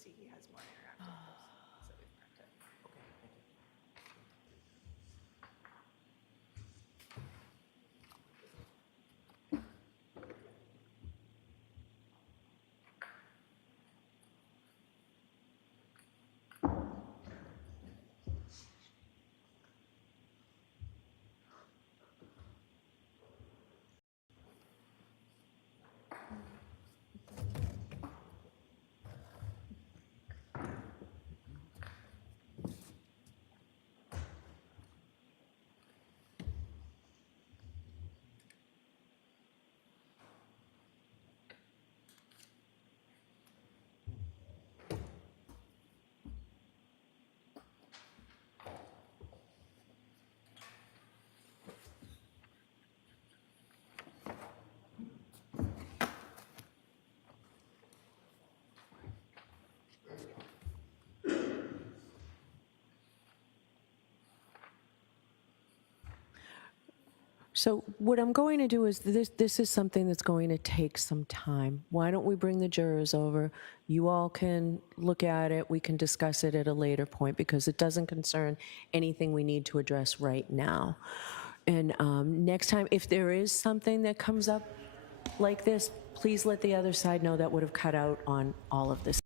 see he has more interactive posts, so we've marked it. Okay, thank you. So what I'm going to do is this is something that's going to take some time. Why don't we bring the jurors over? You all can look at it. We can discuss it at a later point because it doesn't concern anything we need to address right now. And next time, if there is something that comes up like this, please let the other side know. That would have cut out on all of this.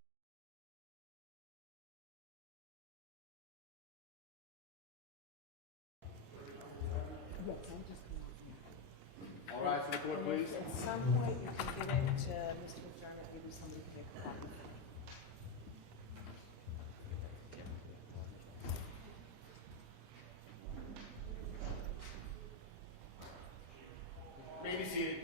All rise for the court, please. At some point, you can get into Mr. McDermott, maybe somebody can make a copy. May be seated.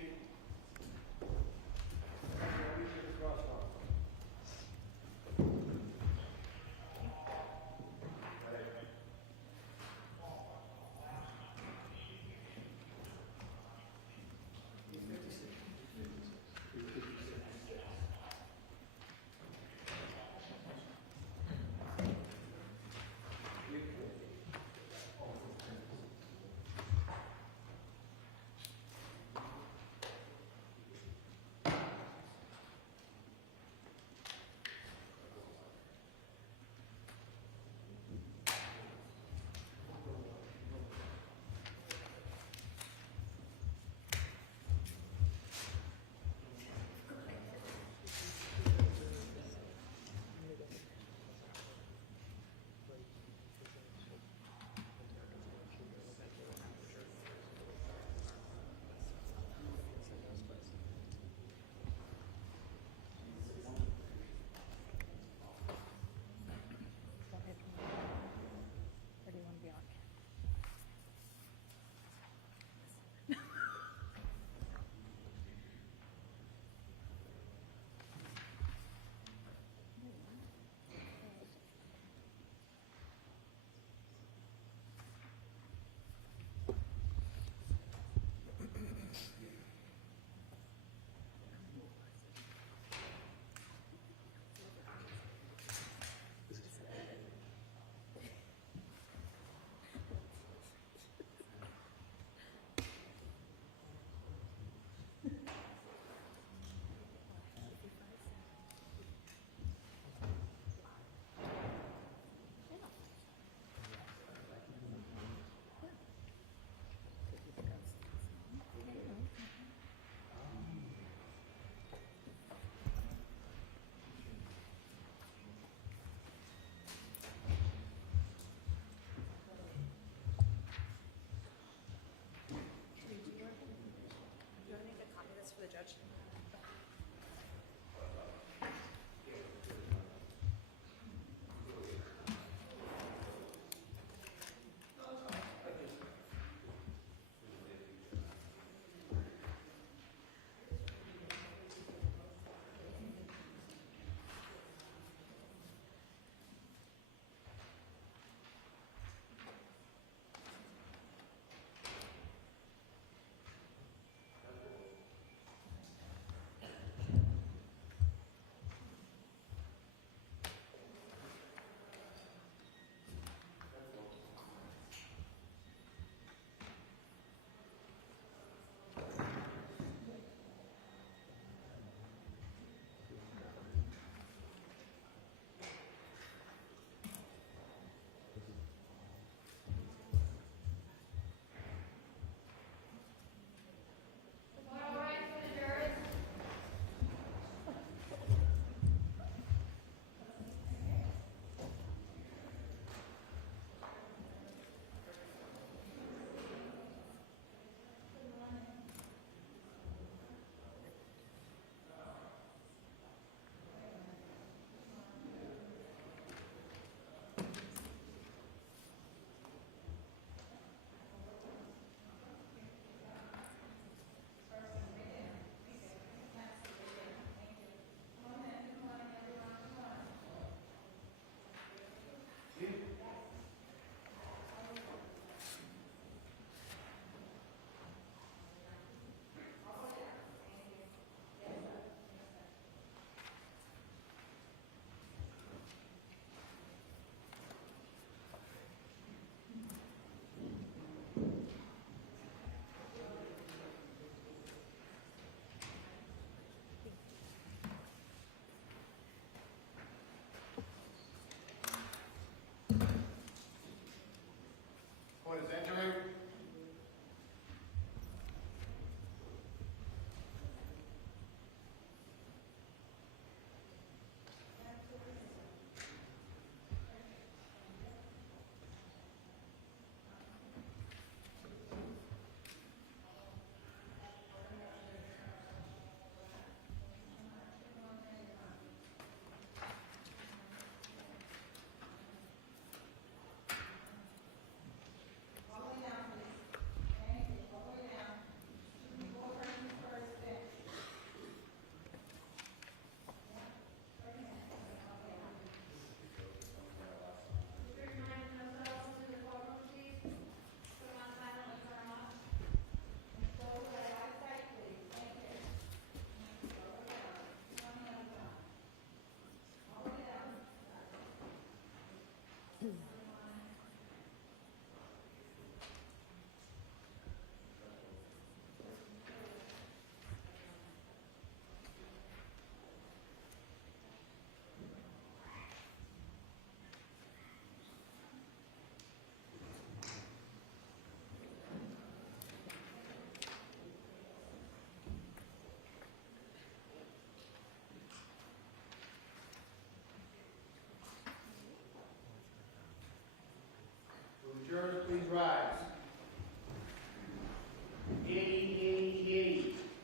Please rise.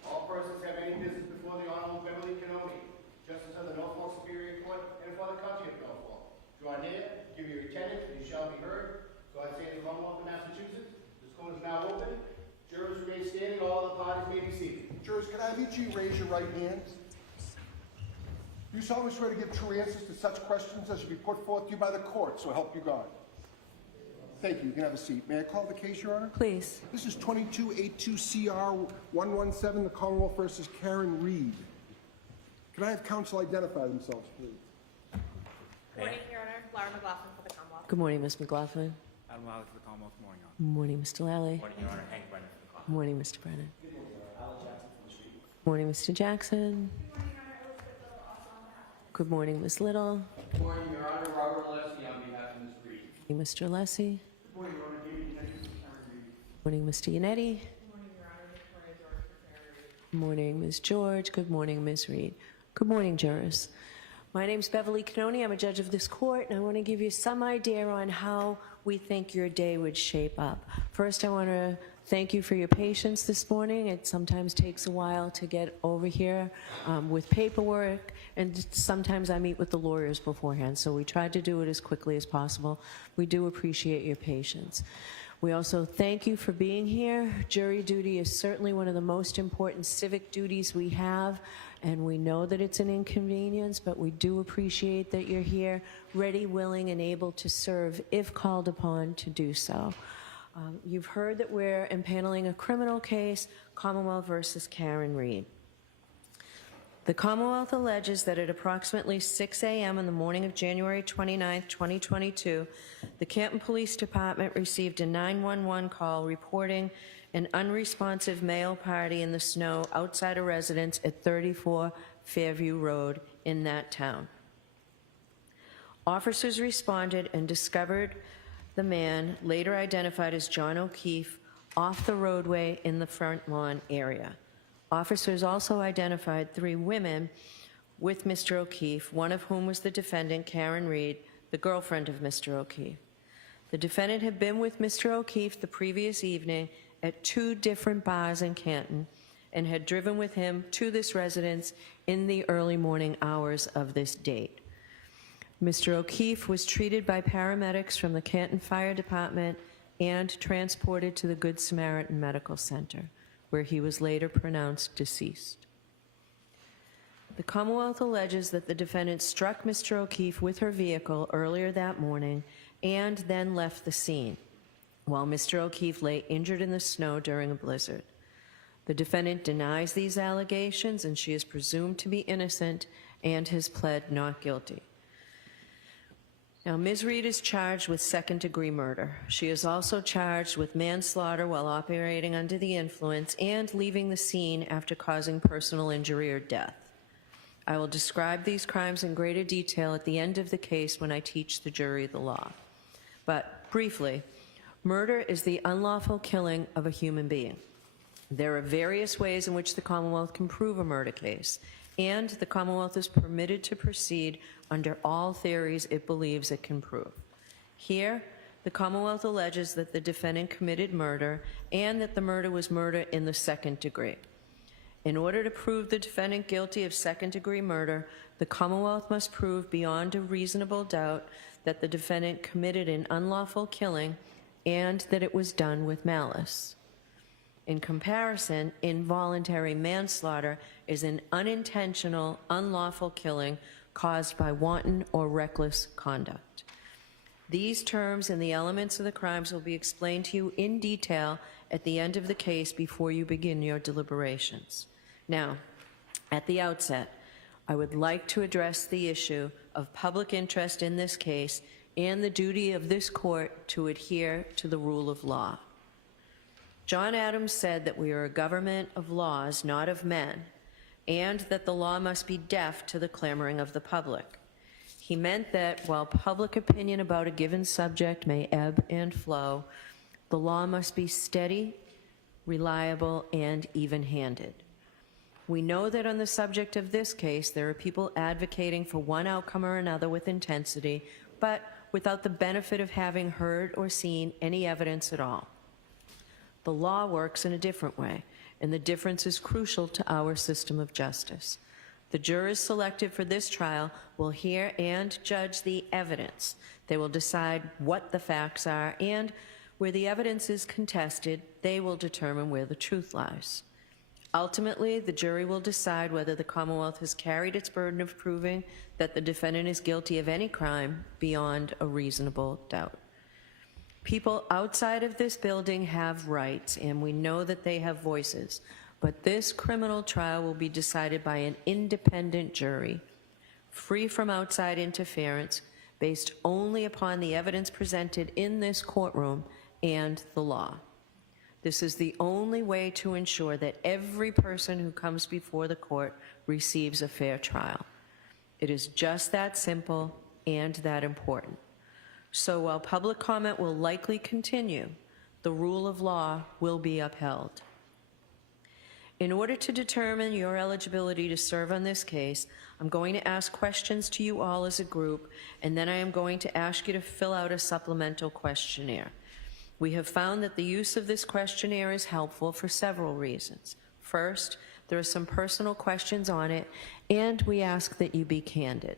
All persons have any business before the Honorable Beverly Canoni, Justice of the Norfolk Superior Court, and for the County of Norfolk. Draw near, give your attendance, and you shall be heard. God save the Commonwealth of Massachusetts. This court is now open. Jurors remain standing. All the parties may be seated. Jurors, can I have each of you raise your right hand? You solemnly swear to give true answers to such questions as shall be put forth to you by the court, so help you God. Thank you. You can have a seat. May I call the case, Your Honor? Please. This is 2282CR117, the Commonwealth versus Karen Reed. Can I have counsel identify themselves, please? Morning, Your Honor. Laura McLaughlin for the Commonwealth. Good morning, Ms. McLaughlin. Adam Lally for the Commonwealth. Morning, Your Honor. Good morning, Mr. Lally. Morning, Your Honor. Hank Brennan for the Commonwealth. Good morning, Mr. Brennan. Good morning, Mr. Jackson. Good morning, Ms. Little. Good morning, Your Honor. Robert Alessi on behalf of Ms. Reed. Good morning, Mr. Alessi. Good morning, Your Honor. David Yanetti for Karen Reed. Good morning, Mr. Yanetti. Good morning, Your Honor. Victoria George for Karen Reed. Good morning, Ms. George. Good morning, Ms. Reed. Good morning, jurors. My name's Beverly Canoni. I'm a judge of this court, and I want to give you some idea on how we think your day would shape up. First, I want to thank you for your patience this morning. It sometimes takes a while to get over here with paperwork, and sometimes I meet with the lawyers beforehand, so we tried to do it as quickly as possible. We do appreciate your patience. We also thank you for being here. Jury duty is certainly one of the most important civic duties we have, and we know that it's an inconvenience, but we do appreciate that you're here, ready, willing, and able to serve if called upon to do so. You've heard that we're impaneling a criminal case, Commonwealth versus Karen Reed. The Commonwealth alleges that at approximately 6 a.m. on the morning of January 29, 2022, the Canton Police Department received a 911 call reporting an unresponsive male party in the snow outside a residence at 34 Fairview Road in that town. Officers responded and discovered the man, later identified as John O'Keefe, off the roadway in the front lawn area. Officers also identified 3 women with Mr. O'Keefe, one of whom was the defendant, Karen Reed, the girlfriend of Mr. O'Keefe. The defendant had been with Mr. O'Keefe the previous evening at 2 different bars in Canton and had driven with him to this residence in the early morning hours of this date. Mr. O'Keefe was treated by paramedics from the Canton Fire Department and transported to the Good Samaritan Medical Center, where he was later pronounced deceased. The Commonwealth alleges that the defendant struck Mr. O'Keefe with her vehicle earlier that morning and then left the scene, while Mr. O'Keefe lay injured in the snow during a blizzard. The defendant denies these allegations, and she is presumed to be innocent and has pled not guilty. Now, Ms. Reed is charged with second-degree murder. She is also charged with manslaughter while operating under the influence and leaving the scene after causing personal injury or death. I will describe these crimes in greater detail at the end of the case when I teach the jury the law. But briefly, murder is the unlawful killing of a human being. There are various ways in which the Commonwealth can prove a murder case, and the Commonwealth is permitted to proceed under all theories it believes it can prove. Here, the Commonwealth alleges that the defendant committed murder and that the murder was murder in the second degree. In order to prove the defendant guilty of second-degree murder, the Commonwealth must prove beyond a reasonable doubt that the defendant committed an unlawful killing and that it was done with malice. In comparison, involuntary manslaughter is an unintentional, unlawful killing caused by wanton or reckless conduct. These terms and the elements of the crimes will be explained to you in detail at the end of the case before you begin your deliberations. Now, at the outset, I would like to address the issue of public interest in this case and the duty of this court to adhere to the rule of law. John Adams said that we are a government of laws, not of men, and that the law must be deaf to the clamoring of the public. He meant that while public opinion about a given subject may ebb and flow, the law must be steady, reliable, and even-handed. We know that on the subject of this case, there are people advocating for one outcome or another with intensity, but without the benefit of having heard or seen any evidence at all. The law works in a different way, and the difference is crucial to our system of justice. The jurors selected for this trial will hear and judge the evidence. They will decide what the facts are, and where the evidence is contested, they will determine where the truth lies. Ultimately, the jury will decide whether the Commonwealth has carried its burden of proving that the defendant is guilty of any crime beyond a reasonable doubt. People outside of this building have rights, and we know that they have voices, but this criminal trial will be decided by an independent jury, free from outside interference, based only upon the evidence presented in this courtroom and the law. This is the only way to ensure that every person who comes before the court receives a fair trial. It is just that simple and that important. So while public comment will likely continue, the rule of law will be upheld. In order to determine your eligibility to serve on this case, I'm going to ask questions to you all as a group, and then I am going to ask you to fill out a supplemental questionnaire. We have found that the use of this questionnaire is helpful for several reasons. First, there are some personal questions on it, and we ask that you be candid.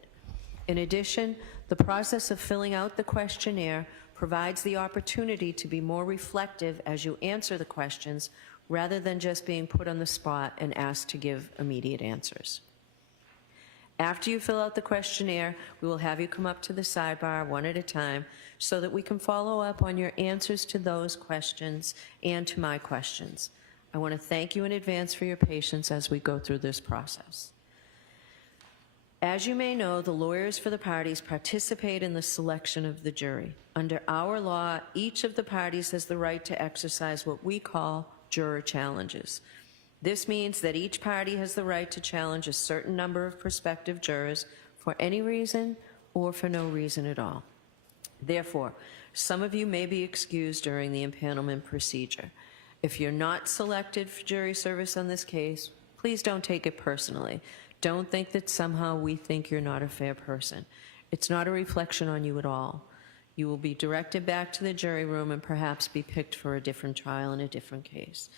In addition, the process of filling out the questionnaire provides the opportunity to be more reflective as you answer the questions, rather than just being put on the spot and asked to give immediate answers. After you fill out the questionnaire, we will have you come up to the sidebar one at a time so that we can follow up on your answers to those questions and to my questions. I want to thank you in advance for your patience as we go through this process. As you may know, the lawyers for the parties participate in the selection of the jury. Under our law, each of the parties has the right to exercise what we call juror challenges. This means that each party has the right to challenge a certain number of prospective jurors for any reason or for no reason at all. Therefore, some of you may be excused during the impanelment procedure. If you're not selected for jury service on this case, please don't take it personally. Don't think that somehow we think you're not a fair person. It's not a reflection on you at all. You will be directed back to the jury room and perhaps be picked for a different trial in a different case.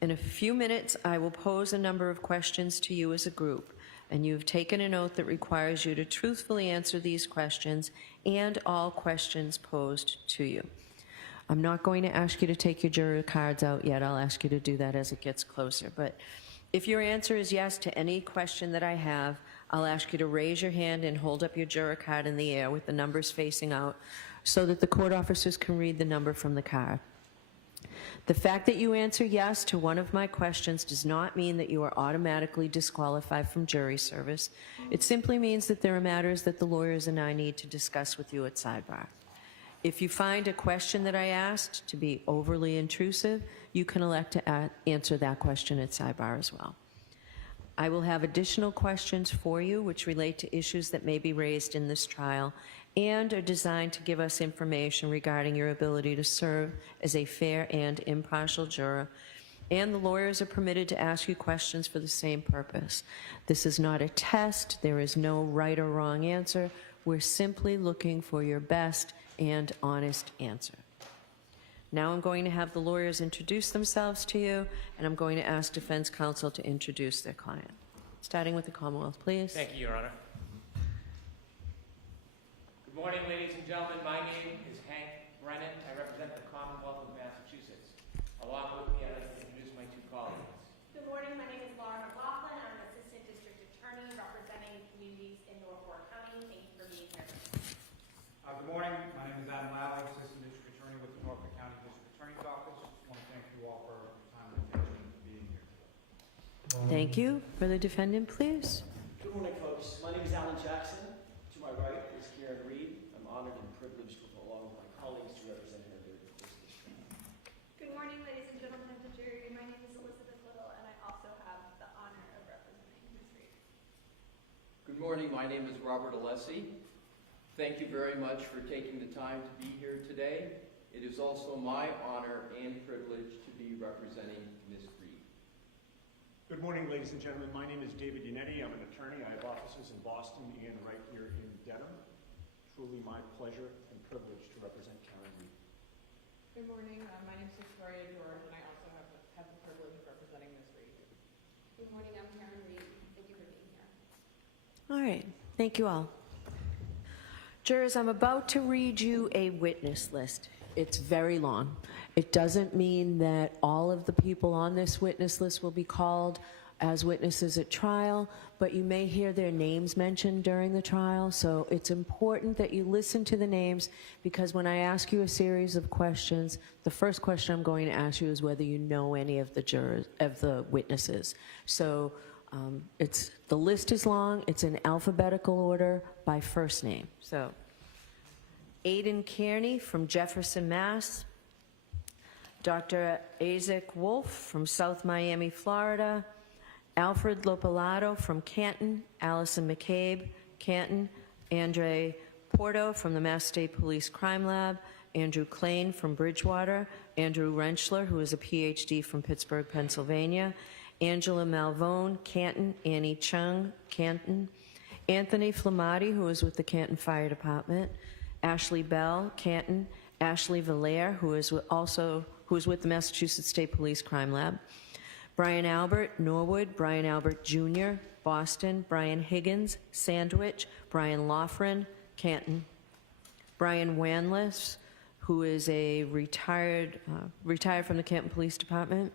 In a few minutes, I will pose a number of questions to you as a group, and you've taken an oath that requires you to truthfully answer these questions and all questions posed to you. I'm not going to ask you to take your juror cards out yet. I'll ask you to do that as it gets closer. But if your answer is yes to any question that I have, I'll ask you to raise your hand and hold up your juror card in the air with the numbers facing out so that the court officers can read the number from the card. The fact that you answer yes to one of my questions does not mean that you are automatically disqualified from jury service. It simply means that there are matters that the lawyers and I need to discuss with you at sidebar. If you find a question that I asked to be overly intrusive, you can elect to answer that question at sidebar as well. I will have additional questions for you which relate to issues that may be raised in this trial and are designed to give us information regarding your ability to serve as a fair and impartial juror, and the lawyers are permitted to ask you questions for the same purpose. This is not a test. There is no right or wrong answer. We're simply looking for your best and honest answer. Now I'm going to have the lawyers introduce themselves to you, and I'm going to ask defense counsel to introduce their client. Starting with the Commonwealth, please. Thank you, Your Honor. Good morning, ladies and gentlemen. My name is Hank Brennan. I represent the Commonwealth of Massachusetts. Along with me, I'd like to introduce my two colleagues. Good morning, my name is Laura McLaughlin. I'm an Assistant District Attorney representing communities in Norfolk County. Thank you for being here. Good morning. My name is Adam Lally, Assistant District Attorney with the Norfolk County District Attorney's Office. Just want to thank you all for your time and attention and being here today. Thank you. For the defendant, please. Good morning, folks. My name is Alan Jackson. To my right is Karen Reed. I'm honored and privileged, along with my colleagues, to represent her during the course of this trial. Good morning, ladies and gentlemen of the jury. My name is Elizabeth Little, and I also have the honor of representing Ms. Reed. Good morning, my name is Robert Alessi. Thank you very much for taking the time to be here today. It is also my honor and privilege to be representing Ms. Reed. Good morning, ladies and gentlemen. My name is David Unetti. I'm an attorney. I have offices in Boston and right here in Dedham. truly my pleasure and privilege to represent Karen Reed. Good morning. My name is Victoria George, and I also have the privilege of representing Ms. Reed. Good morning, I'm Karen Reed. Thank you for being here. All right, thank you all. Jurors, I'm about to read you a witness list. It's very long. It doesn't mean that all of the people on this witness list will be called as witnesses at trial, but you may hear their names mentioned during the trial, so it's important that you listen to the names, because when I ask you a series of questions, the first question I'm going to ask you is whether you know any of the jurors, of the witnesses. So the list is long. It's in alphabetical order by first name. So, Aidan Kearney from Jefferson, Mass. Dr. Isaac Wolf from South Miami, Florida. Alfred Lopalato from Canton. Allison McCabe, Canton. Andre Porto from the Mass State Police Crime Lab. Andrew Klain from Bridgewater. Andrew Rentschler, who is a PhD from Pittsburgh, Pennsylvania. Angela Malvone, Canton. Annie Chung, Canton. Anthony Flamati, who is with the Canton Fire Department. Ashley Bell, Canton. Ashley Valaire, who is with the Massachusetts State Police Crime Lab. Brian Albert, Norwood. Brian Albert Jr., Boston. Brian Higgins, Sandwich. Brian Loughran, Canton. Brian Wanless, who is a retired from the Canton Police Department.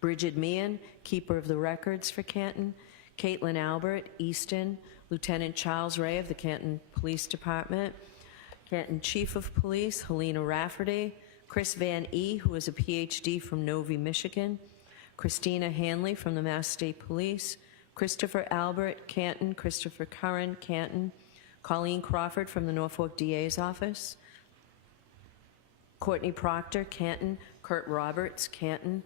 Bridget Meehan, keeper of the records for Canton. Caitlin Albert, Easton. Lieutenant Charles Ray of the Canton Police Department. Canton Chief of Police, Helena Rafferty. Chris Van E., who is a PhD from Novi, Michigan. Christina Hanley from the Mass State Police. Christopher Albert, Canton. Christopher Curran, Canton. Colleen Crawford from the Norfolk DA's office. Courtney Proctor, Canton. Kurt Roberts, Canton.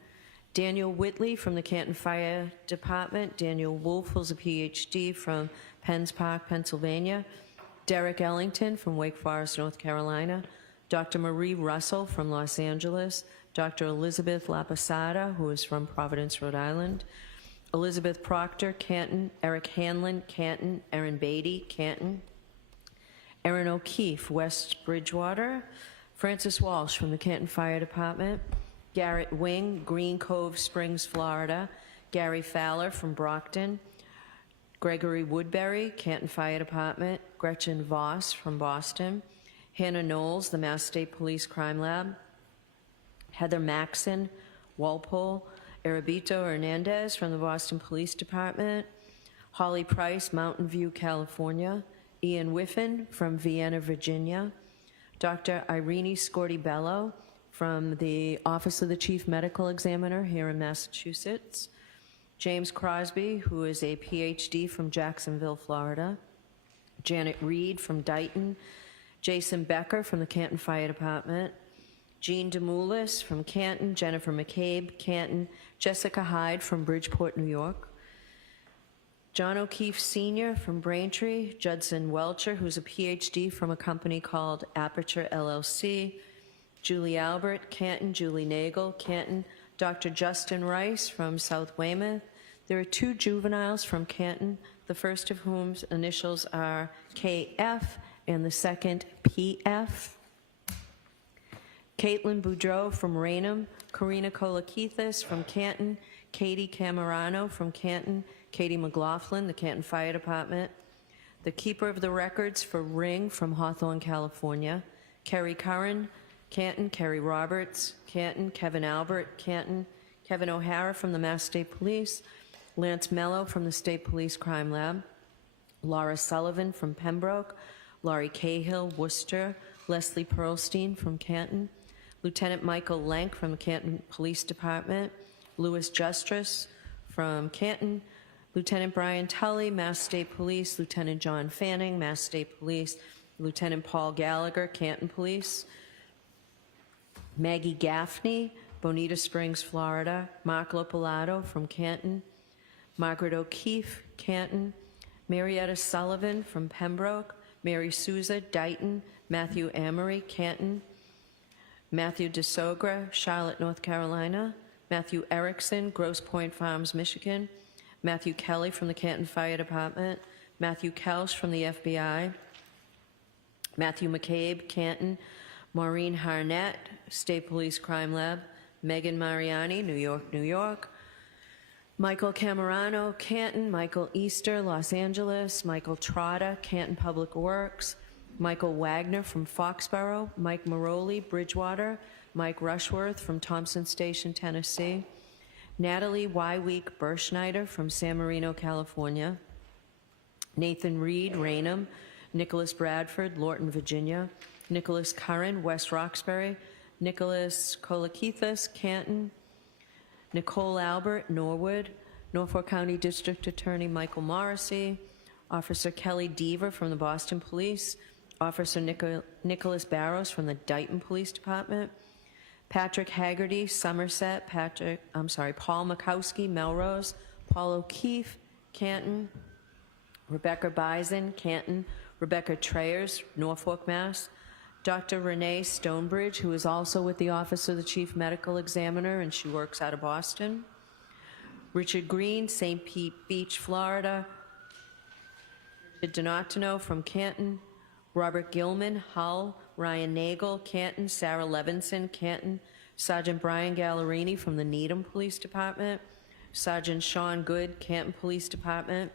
Daniel Whitley from the Canton Fire Department. Daniel Wolf, who's a PhD from Penns Park, Pennsylvania. Derek Ellington from Wake Forest, North Carolina. Dr. Marie Russell from Los Angeles. Dr. Elizabeth Laposada, who is from Providence, Rhode Island. Elizabeth Proctor, Canton. Eric Hanlon, Canton. Erin Beatty, Canton. Erin O'Keefe, West Bridgewater. Francis Walsh from the Canton Fire Department. Garrett Wing, Green Cove Springs, Florida. Gary Fowler from Brockton. Gregory Woodbury, Canton Fire Department. Gretchen Voss from Boston. Hannah Knowles, the Mass State Police Crime Lab. Heather Maxon, Walpole. Arabito Hernandez from the Boston Police Department. Holly Price, Mountain View, California. Ian Whiffen from Vienna, Virginia. Dr. Irene Scorti-Bello from the Office of the Chief Medical Examiner here in Massachusetts. James Crosby, who is a PhD from Jacksonville, Florida. Janet Reed from Dighton. Jason Becker from the Canton Fire Department. Jean DeMoulis from Canton. Jennifer McCabe, Canton. Jessica Hyde from Bridgeport, New York. John O'Keefe Sr. from Braintree. Judson Welcher, who's a PhD from a company called Aperture LLC. Julie Albert, Canton. Julie Nagel, Canton. Dr. Justin Rice from South Weymouth. There are 2 juveniles from Canton, the first of whom's initials are KF and the second PF. Caitlin Boudreau from Raynham. Karina Kolakithis from Canton. Katie Camerano from Canton. Katie McLaughlin, the Canton Fire Department. The keeper of the records for Ring from Hawthorne, California. Kerry Curran, Canton. Kerry Roberts, Canton. Kevin Albert, Canton. Kevin O'Hara from the Mass State Police. Lance Mello from the State Police Crime Lab. Laura Sullivan from Pembroke. Laurie Cahill, Worcester. Leslie Pearlstein from Canton. Lieutenant Michael Lenk from the Canton Police Department. Louis Justress from Canton. Lieutenant Brian Tully, Mass State Police. Lieutenant John Fanning, Mass State Police. Lieutenant Paul Gallagher, Canton Police. Maggie Gaffney, Bonita Springs, Florida. Mark Lopalato from Canton. Margaret O'Keefe, Canton. Marietta Sullivan from Pembroke. Mary Souza, Dighton. Matthew Amory, Canton. Matthew DeSogra, Charlotte, North Carolina. Matthew Erickson, Grosse Pointe Farms, Michigan. Matthew Kelly from the Canton Fire Department. Matthew Kelsch from the FBI. Matthew McCabe, Canton. Maureen Harnett, State Police Crime Lab. Megan Mariani, New York, New York. Michael Camerano, Canton. Michael Easter, Los Angeles. Michael Trotta, Canton Public Works. Michael Wagner from Foxborough. Mike Maroli, Bridgewater. Mike Rushworth from Thompson Station, Tennessee. Natalie Wyweek Berschneider from San Marino, California. Nathan Reed, Raynham. Nicholas Bradford, Lorton, Virginia. Nicholas Curran, West Roxbury. Nicholas Kolakithas, Canton. Nicole Albert, Norwood. Norfolk County District Attorney Michael Morrissey. Officer Kelly Deaver from the Boston Police. Officer Nicholas Barrows from the Dighton Police Department. Patrick Haggerty, Somerset. Paul Makowski, Melrose. Paul O'Keefe, Canton. Rebecca Bison, Canton. Rebecca Trayers, Norfolk, Mass. Dr. Renee Stonebridge, who is also with the Office of the Chief Medical Examiner, and she works out of Boston. Richard Green, St. Pete Beach, Florida. Richard Donatino from Canton. Robert Gilman, Hull. Ryan Nagel, Canton. Sarah Levinson, Canton. Sergeant Brian Gallerini from the Needham Police Department. Sergeant Sean Good, Canton Police Department.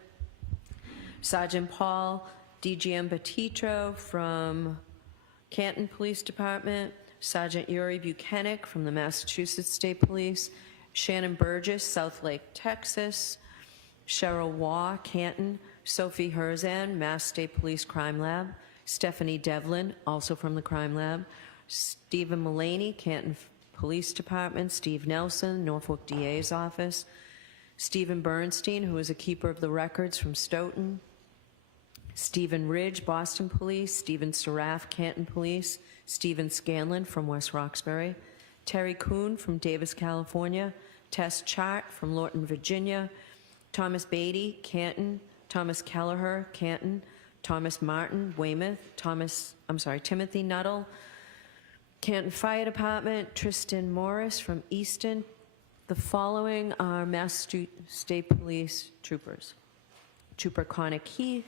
Sergeant Paul DiGiambattista from Canton Police Department. Sergeant Yuri Buchanan from the Massachusetts State Police. Shannon Burgess, Southlake, Texas. Cheryl Waugh, Canton. Sophie Herzan, Mass State Police Crime Lab. Stephanie Devlin, also from the Crime Lab. Stephen Mullaney, Canton Police Department. Steve Nelson, Norfolk DA's Office. Stephen Bernstein, who is a keeper of the records from Stoughton. Stephen Ridge, Boston Police. Stephen Seraph, Canton Police. Stephen Scanlon from West Roxbury. Terry Kuhn from Davis, California. Tess Chart from Lorton, Virginia. Thomas Beatty, Canton. Thomas Kelleher, Canton. Thomas Martin, Weymouth. Timothy Nuttall, Canton Fire Department. Tristan Morris from Easton. The following are Massachusetts State Police troopers. Trooper Connor Keith,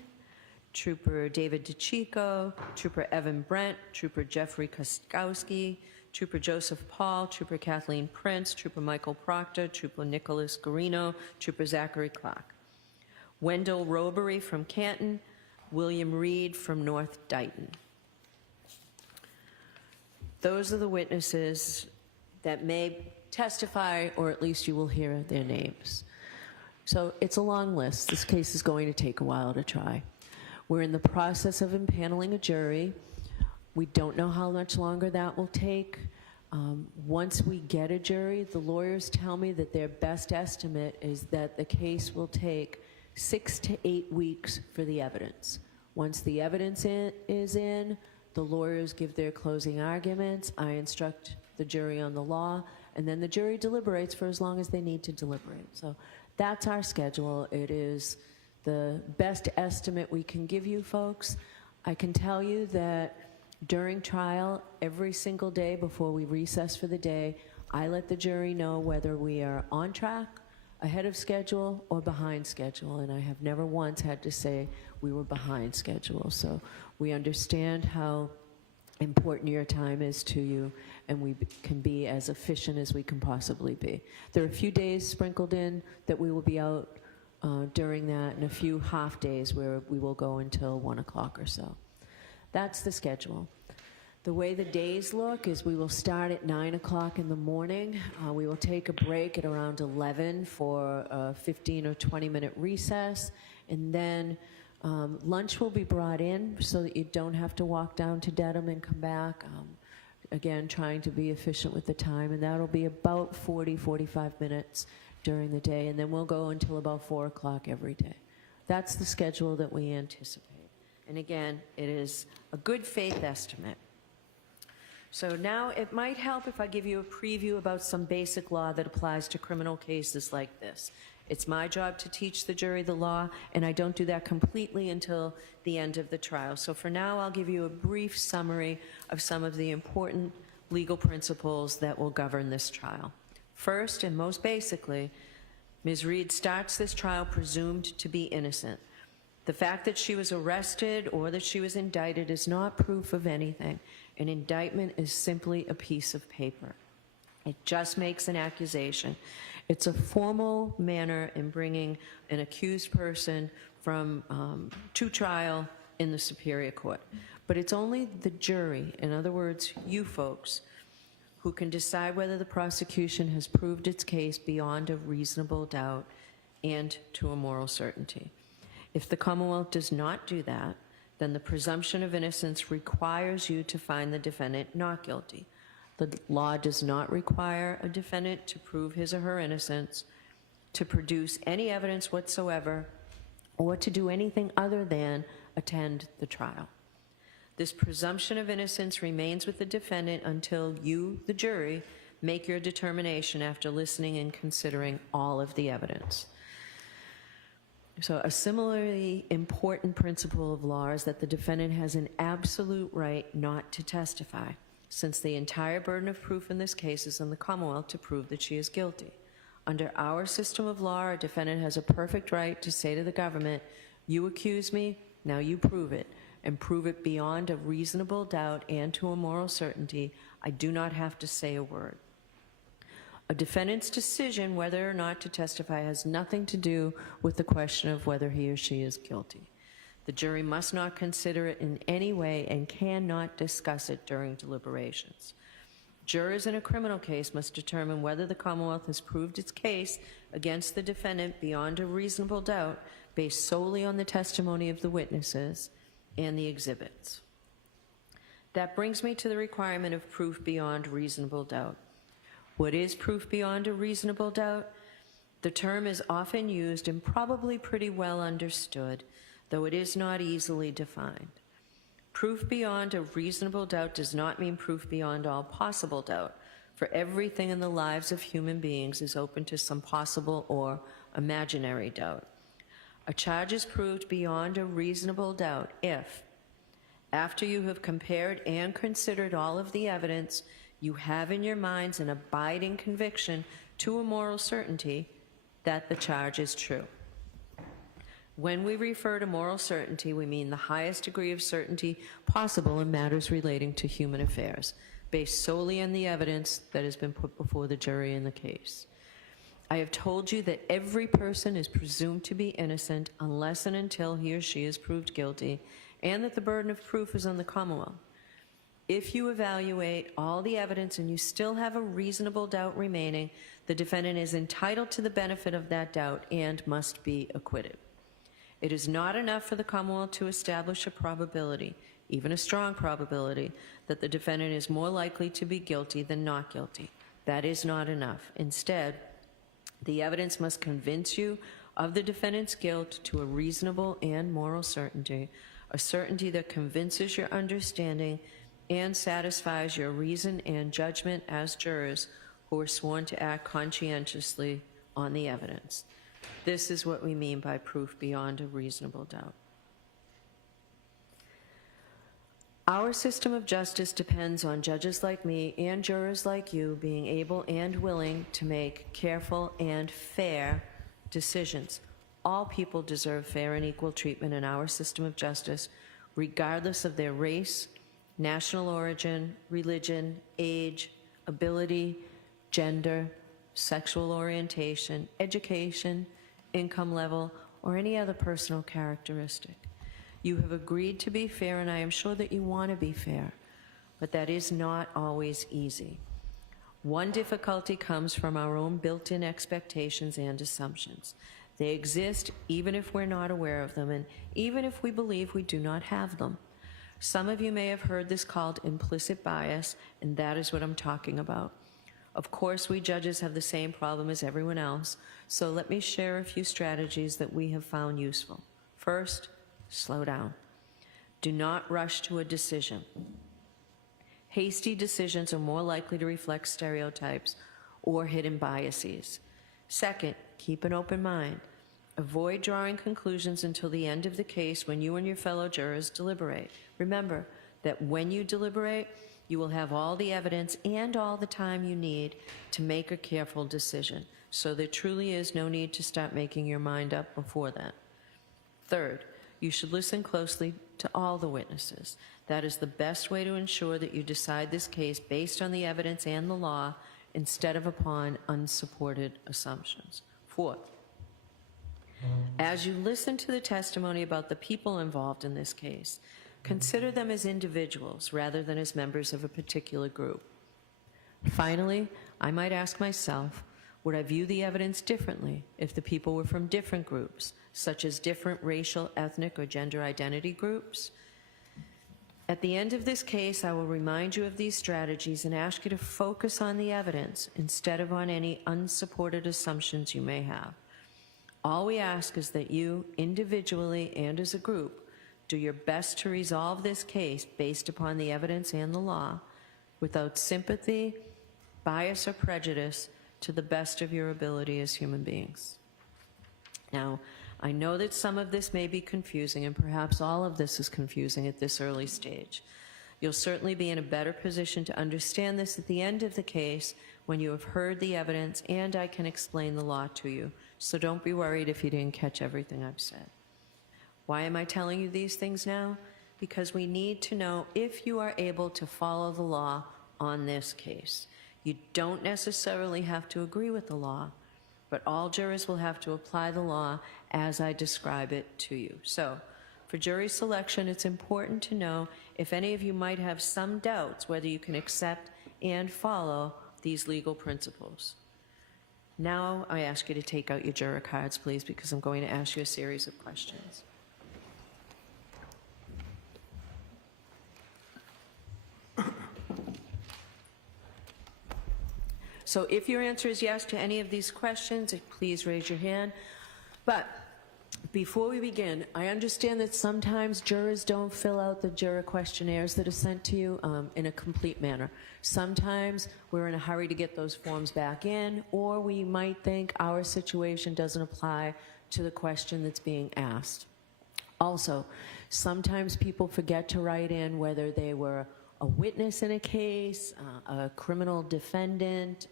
Trooper David DeChico, Trooper Evan Brent, Trooper Jeffrey Koskowski, Trooper Joseph Paul, Trooper Kathleen Prince, Trooper Michael Proctor, Trooper Nicholas Garino, Trooper Zachary Clark. Wendell Robery from Canton, William Reed from North Dighton. Those are the witnesses that may testify, or at least you will hear their names. So it's a long list. This case is going to take a while to try. We're in the process of impaneling a jury. We don't know how much longer that will take. Once we get a jury, the lawyers tell me that their best estimate is that the case will take 6 to 8 weeks for the evidence. Once the evidence is in, the lawyers give their closing arguments. I instruct the jury on the law, and then the jury deliberates for as long as they need to deliberate. So that's our schedule. It is the best estimate we can give you folks. I can tell you that during trial, every single day before we recess for the day, I let the jury know whether we are on track, ahead of schedule, or behind schedule, and I have never once had to say we were behind schedule. So we understand how important your time is to you, and we can be as efficient as we can possibly be. There are a few days sprinkled in that we will be out during that, and a few half days where we will go until 1 o'clock or so. That's the schedule. The way the days look is we will start at 9 o'clock in the morning. We will take a break at around 11 for a 15 or 20-minute recess, and then lunch will be brought in so that you don't have to walk down to Dedham and come back. Again, trying to be efficient with the time, and that'll be about 40, 45 minutes during the day, and then we'll go until about 4 o'clock every day. That's the schedule that we anticipate. And again, it is a good faith estimate. So now it might help if I give you a preview about some basic law that applies to criminal cases like this. It's my job to teach the jury the law, and I don't do that completely until the end of the trial. So for now, I'll give you a brief summary of some of the important legal principles that will govern this trial. First, and most basically, Ms. Reed starts this trial presumed to be innocent. The fact that she was arrested or that she was indicted is not proof of anything. An indictment is simply a piece of paper. It just makes an accusation. It's a formal manner in bringing an accused person from to trial in the Superior Court. But it's only the jury, in other words, you folks, who can decide whether the prosecution has proved its case beyond a reasonable doubt and to a moral certainty. If the Commonwealth does not do that, then the presumption of innocence requires you to find the defendant not guilty. The law does not require a defendant to prove his or her innocence, to produce any evidence whatsoever, or to do anything other than attend the trial. This presumption of innocence remains with the defendant until you, the jury, make your determination after listening and considering all of the evidence. So a similarly important principle of law is that the defendant has an absolute right not to testify, since the entire burden of proof in this case is on the Commonwealth to prove that she is guilty. Under our system of law, a defendant has a perfect right to say to the government, "You accuse me, now you prove it, and prove it beyond a reasonable doubt and to a moral certainty. I do not have to say a word." A defendant's decision whether or not to testify has nothing to do with the question of whether he or she is guilty. The jury must not consider it in any way and cannot discuss it during deliberations. Jurors in a criminal case must determine whether the Commonwealth has proved its case against the defendant beyond a reasonable doubt based solely on the testimony of the witnesses and the exhibits. That brings me to the requirement of proof beyond reasonable doubt. What is proof beyond a reasonable doubt? The term is often used and probably pretty well understood, though it is not easily defined. Proof beyond a reasonable doubt does not mean proof beyond all possible doubt, for everything in the lives of human beings is open to some possible or imaginary doubt. A charge is proved beyond a reasonable doubt if, after you have compared and considered all of the evidence, you have in your minds an abiding conviction to a moral certainty that the charge is true. When we refer to moral certainty, we mean the highest degree of certainty possible in matters relating to human affairs, based solely on the evidence that has been put before the jury in the case. I have told you that every person is presumed to be innocent unless and until he or she is proved guilty, and that the burden of proof is on the Commonwealth. If you evaluate all the evidence and you still have a reasonable doubt remaining, the defendant is entitled to the benefit of that doubt and must be acquitted. It is not enough for the Commonwealth to establish a probability, even a strong probability, that the defendant is more likely to be guilty than not guilty. That is not enough. Instead, the evidence must convince you of the defendant's guilt to a reasonable and moral certainty, a certainty that convinces your understanding and satisfies your reason and judgment as jurors who are sworn to act conscientiously on the evidence. This is what we mean by proof beyond a reasonable doubt. Our system of justice depends on judges like me and jurors like you being able and willing to make careful and fair decisions. All people deserve fair and equal treatment in our system of justice, regardless of their race, national origin, religion, age, ability, gender, sexual orientation, education, income level, or any other personal characteristic. You have agreed to be fair, and I am sure that you want to be fair, but that is not always easy. One difficulty comes from our own built-in expectations and assumptions. They exist even if we're not aware of them, and even if we believe we do not have them. Some of you may have heard this called implicit bias, and that is what I'm talking about. Of course, we judges have the same problem as everyone else, so let me share a few strategies that we have found useful. First, slow down. Do not rush to a decision. Hasty decisions are more likely to reflect stereotypes or hidden biases. Second, keep an open mind. Avoid drawing conclusions until the end of the case when you and your fellow jurors deliberate. Remember that when you deliberate, you will have all the evidence and all the time you need to make a careful decision. So there truly is no need to start making your mind up before then. Third, You should listen closely to all the witnesses. That is the best way to ensure that you decide this case based on the evidence and the law instead of upon unsupported assumptions. Fourth, as you listen to the testimony about the people involved in this case, consider them as individuals rather than as members of a particular group. Finally, I might ask myself, would I view the evidence differently if the people were from different groups, such as different racial, ethnic, or gender identity groups? At the end of this case, I will remind you of these strategies and ask you to focus on the evidence instead of on any unsupported assumptions you may have. All we ask is that you, individually and as a group, do your best to resolve this case based upon the evidence and the law, without sympathy, bias, or prejudice, to the best of your ability as human beings. Now, I know that some of this may be confusing, and perhaps all of this is confusing at this early stage. You'll certainly be in a better position to understand this at the end of the case when you have heard the evidence and I can explain the law to you. So don't be worried if you didn't catch everything I've said. Why am I telling you these things now? Because we need to know if you are able to follow the law on this case. You don't necessarily have to agree with the law, but all jurors will have to apply the law as I describe it to you. So, for jury selection, it's important to know if any of you might have some doubts whether you can accept and follow these legal principles. Now, I ask you to take out your juror cards, please, because I'm going to ask you a series of questions. So if your answer is yes to any of these questions, please raise your hand. But before we begin, I understand that sometimes jurors don't fill out the juror questionnaires that are sent to you in a complete manner. Sometimes we're in a hurry to get those forms back in, or we might think our situation doesn't apply to the question that's being asked. Also, sometimes people forget to write in whether they were a witness in a case, a criminal defendant,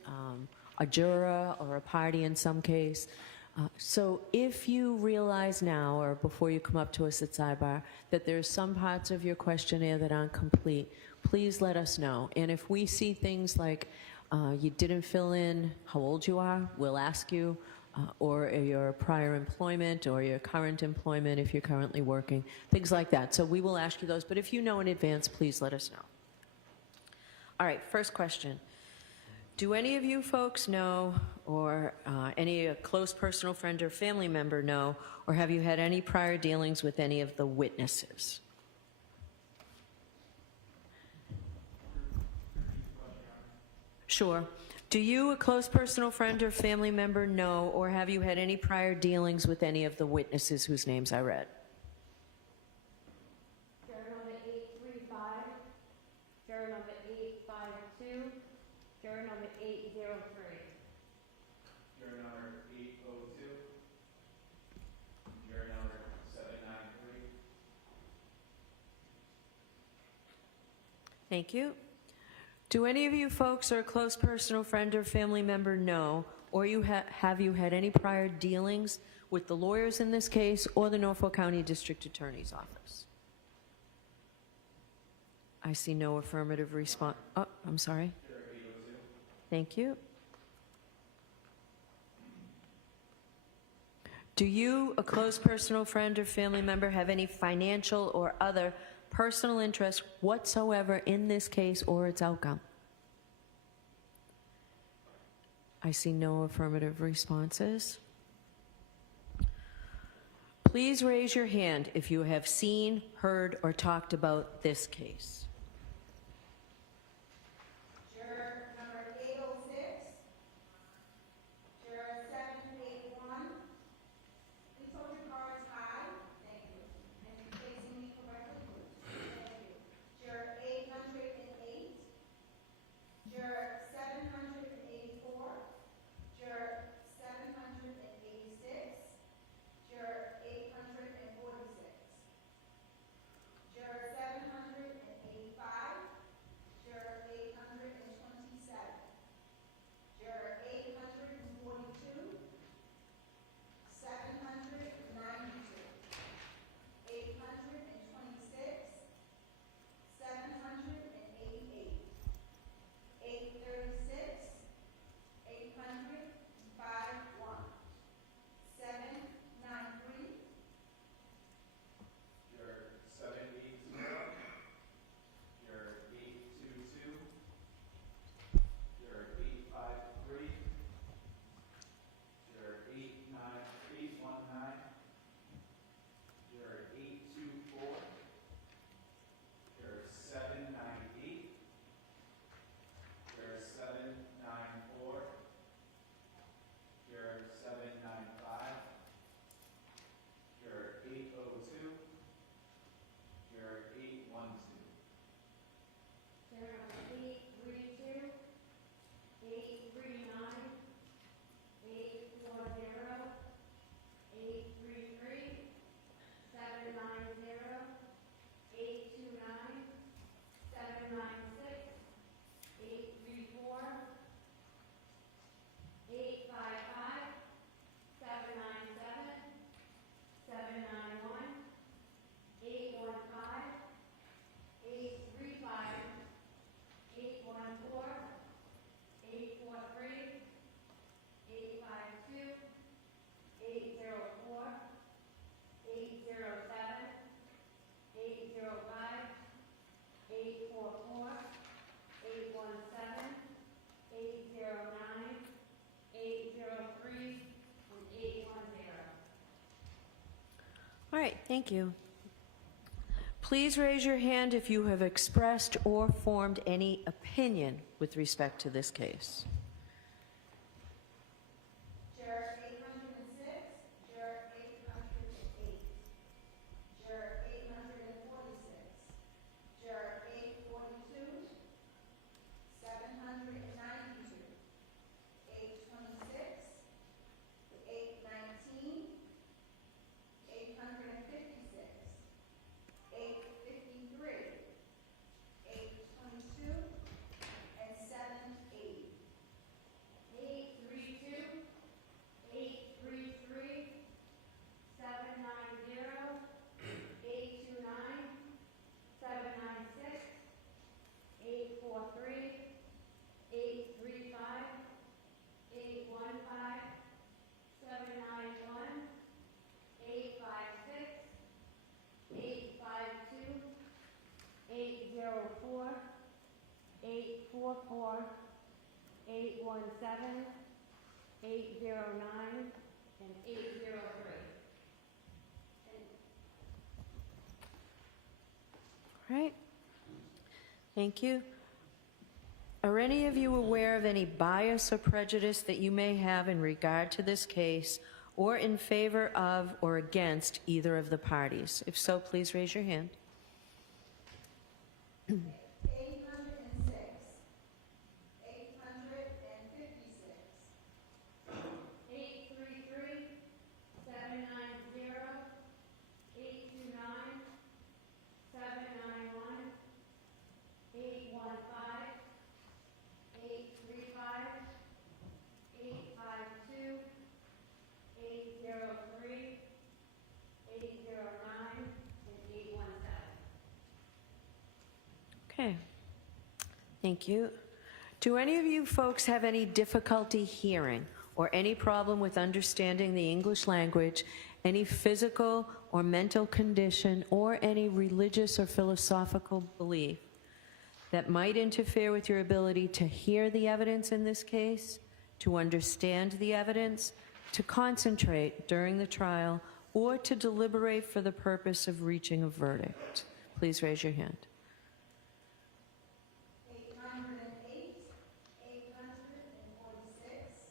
a juror, or a party in some case. So if you realize now, or before you come up to us at sidebar, that there's some parts of your questionnaire that aren't complete, please let us know. And if we see things like you didn't fill in how old you are, we'll ask you, or your prior employment or your current employment if you're currently working, things like that. So we will ask you those, but if you know in advance, please let us know. All right, first question. Do any of you folks know, or any close personal friend or family member know, or have you had any prior dealings with any of the witnesses? Sure. Do you, a close personal friend or family member, know, or have you had any prior dealings with any of the witnesses whose names I read? Juror number 835, juror number 852, juror number 803. Juror number 802. Juror number 793. Thank you. Do any of you folks or a close personal friend or family member know, or have you had any prior dealings with the lawyers in this case or the Norfolk County District Attorney's Office? I see no affirmative response. Oh, I'm sorry. Thank you. Do you, a close personal friend or family member, have any financial or other personal interest whatsoever in this case or its outcome? I see no affirmative responses. Please raise your hand if you have seen, heard, or talked about this case. Juror number 806. Juror 781. Please hold your cards high. Thank you. And you're facing me correctly. Thank you. Juror 808. Juror 784. Juror 786. Juror 846. Juror 787. All right, thank you. Please raise your hand if you have expressed or formed any opinion with respect to this case. Juror 806, Juror 808, Juror 846, Juror 842, 792, 826, 819, 856, 853, 822, and 780. 832, 833, 790, 829, 796, 843, 835, 815, 791, 856, 852, 804, 844, 817, 809, and 803. All right. Thank you. Are any of you aware of any bias or prejudice that you may have in regard to this case or in favor of or against either of the parties? If so, please raise your hand. 806, 856, 833, 790, 829, 791, 815, 835, 852, 803, 809, and 817. Okay. Thank you. Do any of you folks have any difficulty hearing or any problem with understanding the English language, any physical or mental condition, or any religious or philosophical belief that might interfere with your ability to hear the evidence in this case, to understand the evidence, to concentrate during the trial, or to deliberate for the purpose of reaching a verdict? Please raise your hand. 808, 846,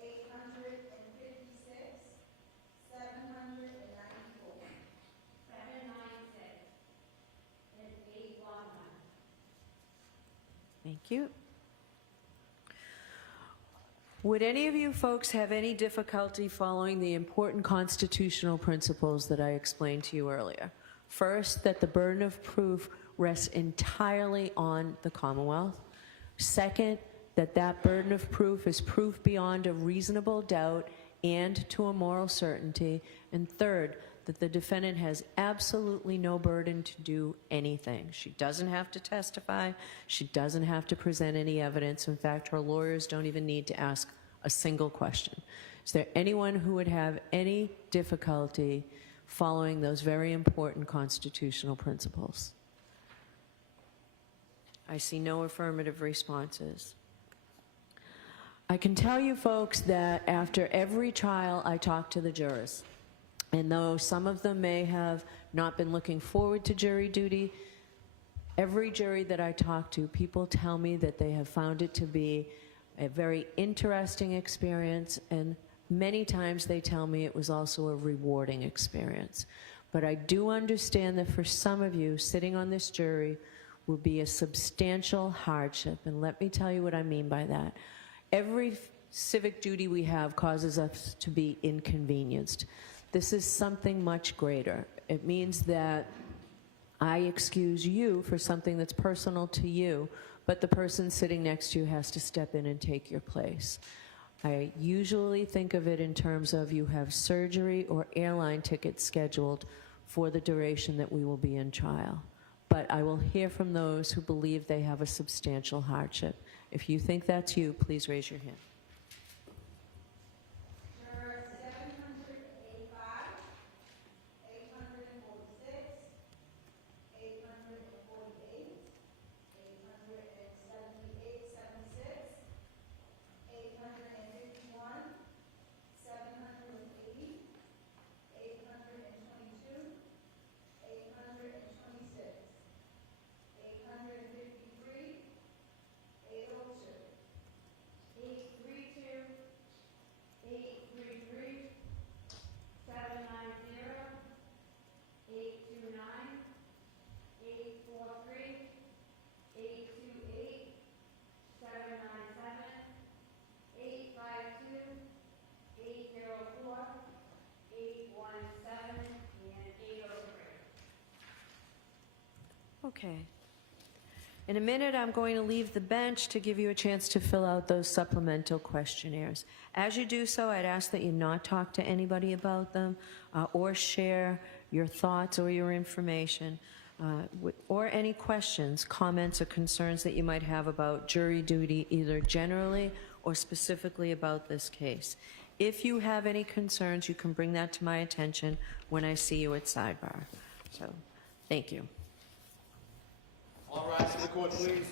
856, 794, 796, and 811. Thank you. Would any of you folks have any difficulty following the important constitutional principles that I explained to you earlier? First, that the burden of proof rests entirely on the Commonwealth. Second, that that burden of proof is proof beyond a reasonable doubt and to a moral certainty. And third, that the defendant has absolutely no burden to do anything. She doesn't have to testify. She doesn't have to present any evidence. In fact, her lawyers don't even need to ask a single question. Is there anyone who would have any difficulty following those very important constitutional principles? I see no affirmative responses. I can tell you folks that after every trial I talk to the jurors. And though some of them may have not been looking forward to jury duty, every jury that I talk to, people tell me that they have found it to be a very interesting experience, and many times they tell me it was also a rewarding experience. But I do understand that for some of you, sitting on this jury will be a substantial hardship, and let me tell you what I mean by that. Every civic duty we have causes us to be inconvenienced. This is something much greater. It means that I excuse you for something that's personal to you, but the person sitting next to you has to step in and take your place. I usually think of it in terms of you have surgery or airline tickets scheduled for the duration that we will be in trial. But I will hear from those who believe they have a substantial hardship. If you think that's you, please raise your hand. Juror 785, 846, 848, 878, 76, 851, 780, 822, Okay. In a minute, I'm going to leave the bench to give you a chance to fill out those supplemental questionnaires. As you do so, I'd ask that you not talk to anybody about them or share your thoughts or your information or any questions, comments, or concerns that you might have about jury duty, either generally or specifically about this case. If you have any concerns, you can bring that to my attention when I see you at sidebar. So, thank you. All rise to the court, please.